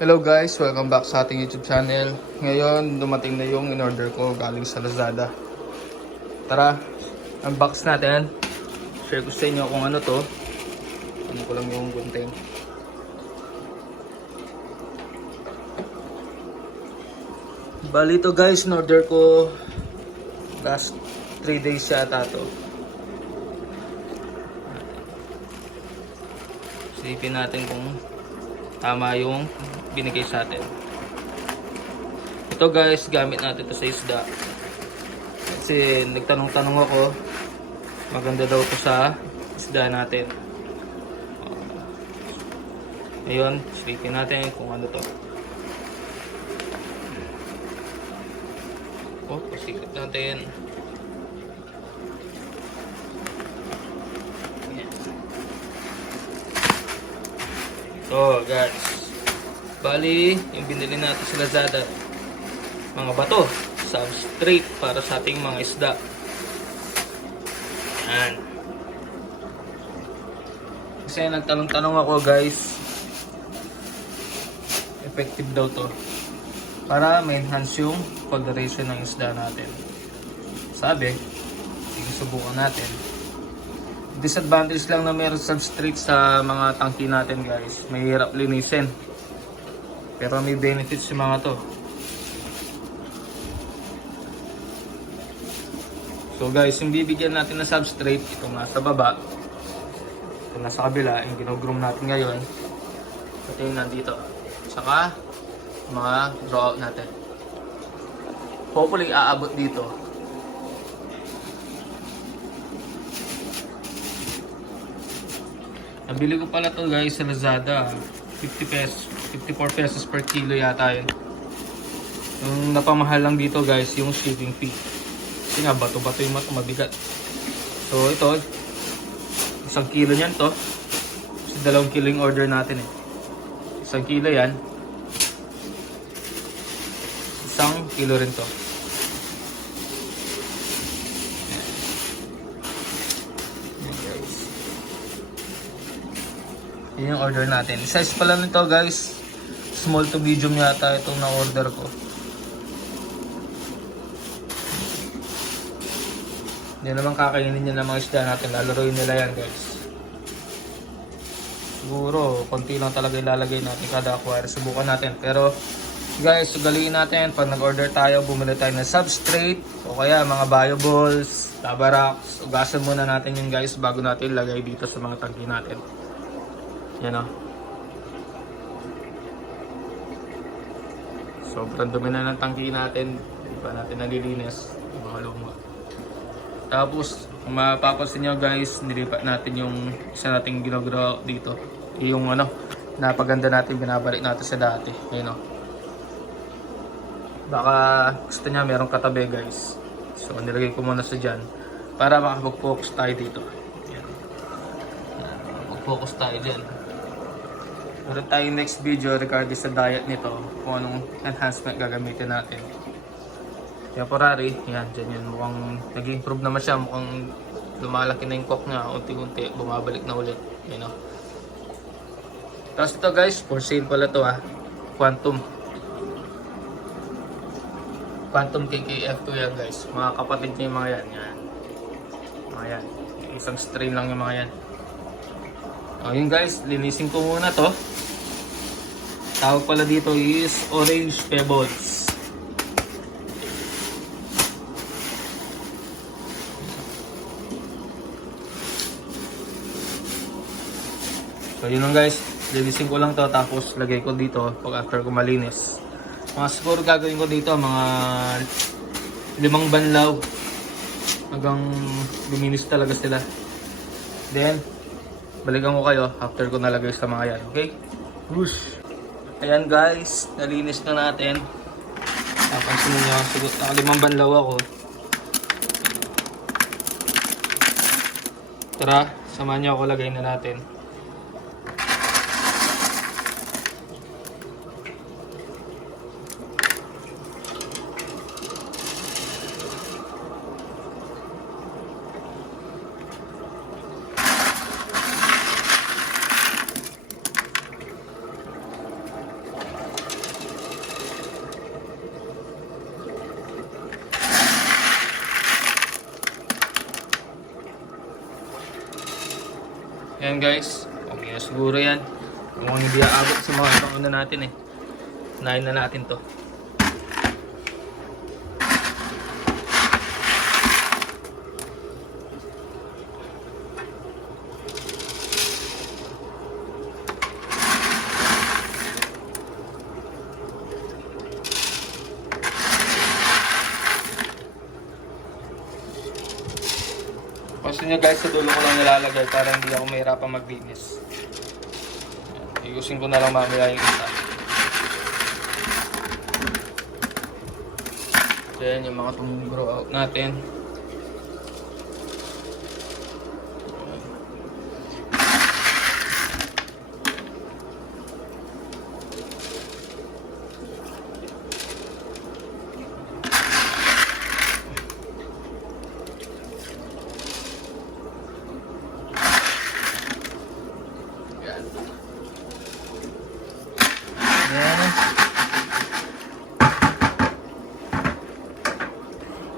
Hello guys, welcome back sa ating YouTube channel. Ngayon, dumating na yung in-order ko galing sa Lazada. Tara, unbox natin. Share ko sa inyo kung ano to. Ano ko lang yung gunting. Bali to guys, in-order ko last 3 days yata to. Silipin natin kung tama yung binigay sa atin. Ito guys, gamit natin ito sa isda. Kasi nagtanong-tanong ako, maganda daw ito sa isda natin. Ngayon, silipin natin kung ano to. Pasikat natin. So guys, bali yung binili natin sa Lazada, mga bato, substrate para sa ating mga isda. Yan. Kasi nagtanong-tanong ako guys, effective daw to para ma-enhance yung coloration ng isda natin. Sabi, sige subukan natin. Disadvantage lang na mayroon substrate sa mga tangki natin guys, mahirap linisin. Pero may benefits yung mga to. So guys, yung bibigyan natin na substrate, itong nasa baba, itong nasa kabila, yung ginugroom natin ngayon, ito yung nandito. Saka mga draw out natin. Hopefully aabot dito. Nabili ko pala to guys sa Lazada, 50 pesos, 54 pesos per kilo yata yun. Yung napamahal lang dito guys, yung shipping fee. Kasi nga bato-bato yung mabigat. So ito, 1 kilo nyan to. Kasi 2 kilo yung order natin eh. 1 kilo yan. 1 kilo rin to. Yan yung order natin. Size pala nito guys, small to medium yata itong na-order ko. Hindi naman kakainin niya ng mga isda natin. Lalaroin nila yan guys. Siguro, konti lang talaga ilalagay natin kada aquarium. Subukan natin. Pero guys, sugaliin natin. Pag nag-order tayo, bumili tayo ng substrate. O kaya mga bioballs, tabaraks. Ugasan muna natin yun guys bago natin ilagay dito sa mga tangki natin. Yan o. Sobrang dumi na ng tangki natin. Hindi pa natin nalilinis. Mga luma. Tapos, kung mapapansin nyo guys, nilipat natin yung isa nating ginagawa dito. Yung ano, napaganda natin, binabalik natin sa dati. Ayun o. Baka gusto niya merong katabi guys. So, nilagay ko muna sa dyan. Para makapag-focus tayo dito. Yan. Makapag-focus tayo dyan. Meron tayong next video regarding sa diet nito, kung anong enhancement gagamitin natin. Temporary, yan, dyan yun. Mukhang nag-improve naman siya, mukhang lumalaki na yung cock niya, unti-unti, bumabalik na ulit. You know? Tapos ito guys, for sale pala to Quantum KKF2 yan guys. Mga kapatid niya yung mga yan. Mga yan. Isang strain lang yung mga yan. Yun guys, linisin ko muna to. Tawag pala dito is orange pebbles. So yun lang guys, linisin ko lang to tapos lagay ko dito pag after ko malinis. Mga siguro gagawin ko dito mga 5 banlaw hanggang luminis talaga sila. Then balikan ko kayo after ko nalagay sa mga yan, okay? Whoosh! Ayan guys, nalinis na natin. Napansin nyo, naka 5 banlaw ako. Tara, samahan nyo ako, lagay na natin. Ayan guys, okay na siguro yan. Kung hindi aabot sa mga panguna natin eh. Unahin na natin to. Gusto nyo guys, sa dulo ko lang nilalagay para hindi ako mahirapan maglinis. Igusin ko na lang mamaya yung isa. Then yung mga grow out natin.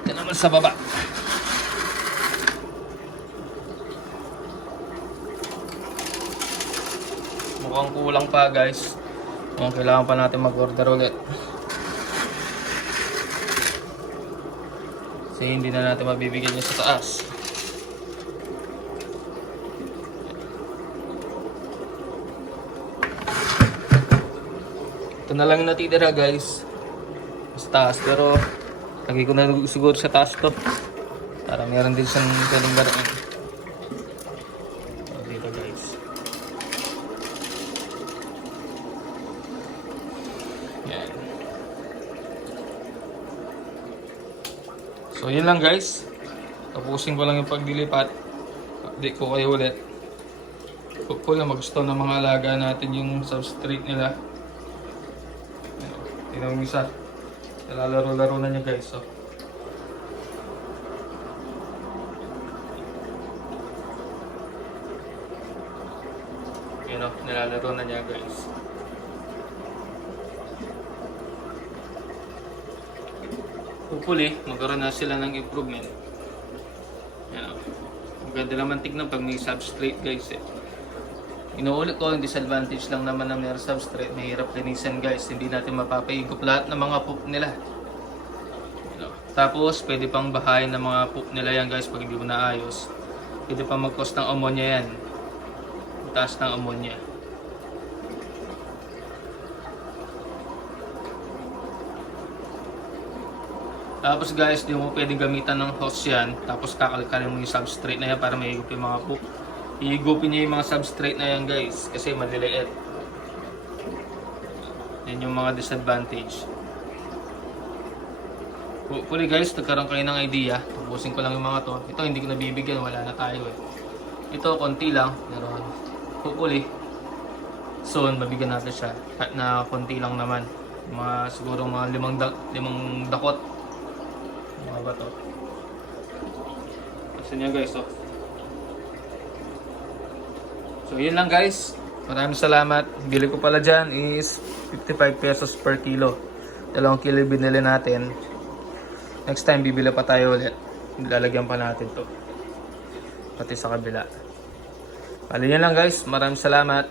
Ito naman sa baba. Mukhang kulang pa guys. Mukhang kailangan pa natin mag-order ulit. Kasi hindi na natin mabibigyan niya sa taas. Ito na lang natitira guys sa taas, pero lagi ko na siguro sa taas to para meron din siyang pwedeng garain. So, dito guys, yan. So yun lang guys, tapusin ko lang yung paglilipat. Update ko kayo ulit. Hopefully magustuhan ng mga alaga natin yung substrate nila. Tingnan mo isa. Nalalaro-laro na niya guys. So. Yun o, nalalaro na niya guys. Hopefully, magkaroon na sila ng improvement. Yan o. Maganda naman tignan pag may substrate guys eh. Inuulit ko, yung disadvantage lang naman ng meron substrate, mahirap linisan guys, hindi natin mapapaigop lahat ng mga poop nila. Tapos pwede pang bahayin ng mga poop nila yan guys pag hindi mo naayos. Pwede pang mag-cause ng ammonia yan, taas ng ammonia. Tapos guys, di mo pwedeng gamitan ng hose yan, tapos kakalkalin mo yung substrate na yan para maigop yung mga poop. Iigupin niyo yung mga substrate na yan guys kasi maliliit. Yan yung mga disadvantage. Hopefully guys, nagkaroon kayo ng idea. Tapusin ko lang yung mga to. Ito hindi ko nabibigyan, wala na tayo eh. Ito konti lang, pero hopefully soon mabigyan natin siya. Kahit na konti lang naman. Mga siguro mga limang dakot. Mga ba to? Kasi niya guys oh. So yun lang guys, maraming salamat. Bili ko pala dyan is 55 pesos per kilo. 2 kilo binili natin. Next time bibili pa tayo ulit. Lalagyan pa natin to pati sa kabila. Bali yun lang guys, maraming salamat.